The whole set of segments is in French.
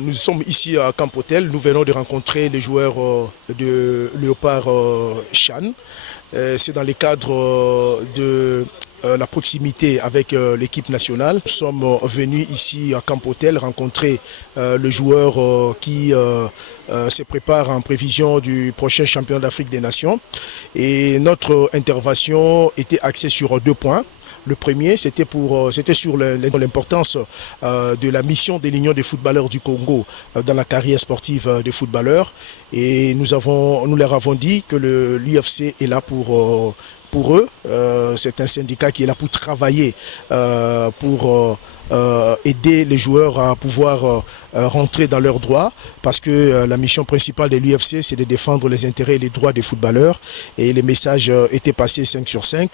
Nous sommes ici à Camp Hôtel. Nous venons de rencontrer les joueurs de Léopard Chan. C'est dans le cadre de la proximité avec l'équipe nationale. Nous sommes venus ici à Camp Hôtel rencontrer le joueur qui se prépare en prévision du prochain championnat d'Afrique des Nations. Et notre intervention était axée sur 2 points. Le premier, c'était sur l'importance de la mission de l'Union des footballeurs du Congo dans la carrière sportive des footballeurs. Et nous leur avons dit que l'UFC est là pour eux. C'est un syndicat qui est là pour travailler, pour aider les joueurs à pouvoir rentrer dans leurs droits, parce que la mission principale de l'UFC, c'est de défendre les intérêts et les droits des footballeurs. Et les messages étaient passés 5 sur 5.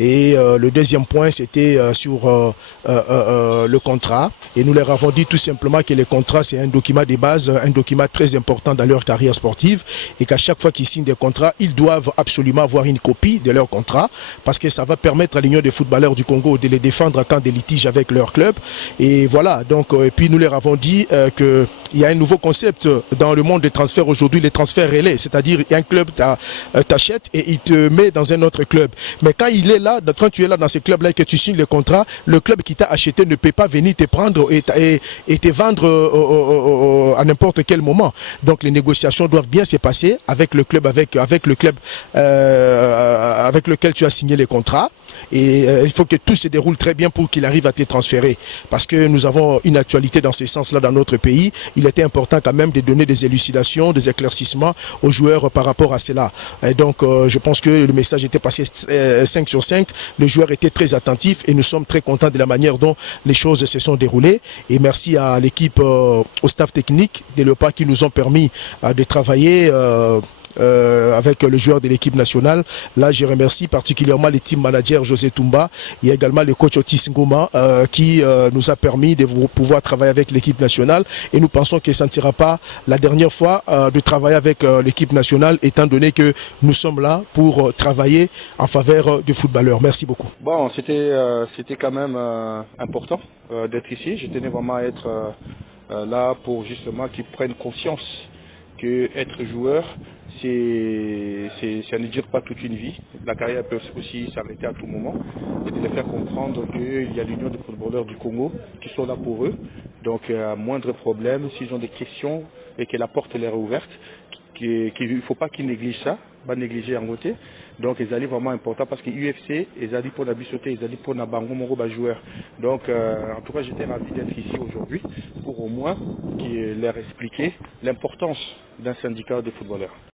Et le deuxième point, c'était sur le contrat. Et nous leur avons dit tout simplement que le contrat, c'est un document de base, un document très important dans leur carrière sportive, et qu'à chaque fois qu'ils signent des contrats, ils doivent absolument avoir une copie de leur contrat, parce que ça va permettre à l'Union des footballeurs du Congo de les défendre en cas de litige avec leur club. Et voilà, donc, et puis nous leur avons dit qu'il y a un nouveau concept dans le monde des transferts aujourd'hui, les transferts relais, c'est-à-dire un club t'achète et il te met dans un autre club. Mais quand il est là, quand tu es là dans ce club-là et que tu signes le contrat, le club qui t'a acheté ne peut pas venir te prendre et te vendre à n'importe quel moment. Donc les négociations doivent bien se passer avec le club, avec lequel tu as signé les contrats. Et il faut que tout se déroule très bien pour qu'il arrive à te transférer. Parce que nous avons une actualité dans ce sens-là dans notre pays. Il était important quand même de donner des élucidations, des éclaircissements aux joueurs par rapport à cela. Et donc je pense que le message était passé 5 sur 5. Le joueur était très attentif et nous sommes très contents de la manière dont les choses se sont déroulées. Et merci à l'équipe, au staff technique des Léopards qui nous ont permis de travailler avec le joueur de l'équipe nationale. Là, je remercie particulièrement le team manager José Toumba. Il y a également le coach Otis Ngoma qui nous a permis de pouvoir travailler avec l'équipe nationale. Et nous pensons que ça ne sera pas la dernière fois de travailler avec l'équipe nationale, étant donné que nous sommes là pour travailler en faveur du footballeur. Merci beaucoup. Bon, c'était quand même important d'être ici. Je tenais vraiment à être là pour justement qu'ils prennent conscience que être joueur, ça ne dure pas toute une vie. La carrière peut aussi s'arrêter à tout moment. Et de les faire comprendre qu'il y a l'Union des footballeurs du Congo qui sont là pour eux. Donc, à moindre problème, s'ils ont des questions et que la porte leur est ouverte, qu'il ne faut pas qu'ils négligent ça, pas négliger en côté. Donc, ils allaient vraiment important parce que l'UFC, ils allaient pour la bissoter, ils allaient pour la bango mon joueur. Donc, en tout cas, j'étais ravi d'être ici aujourd'hui pour au moins leur expliquer l'importance d'un syndicat de footballeurs.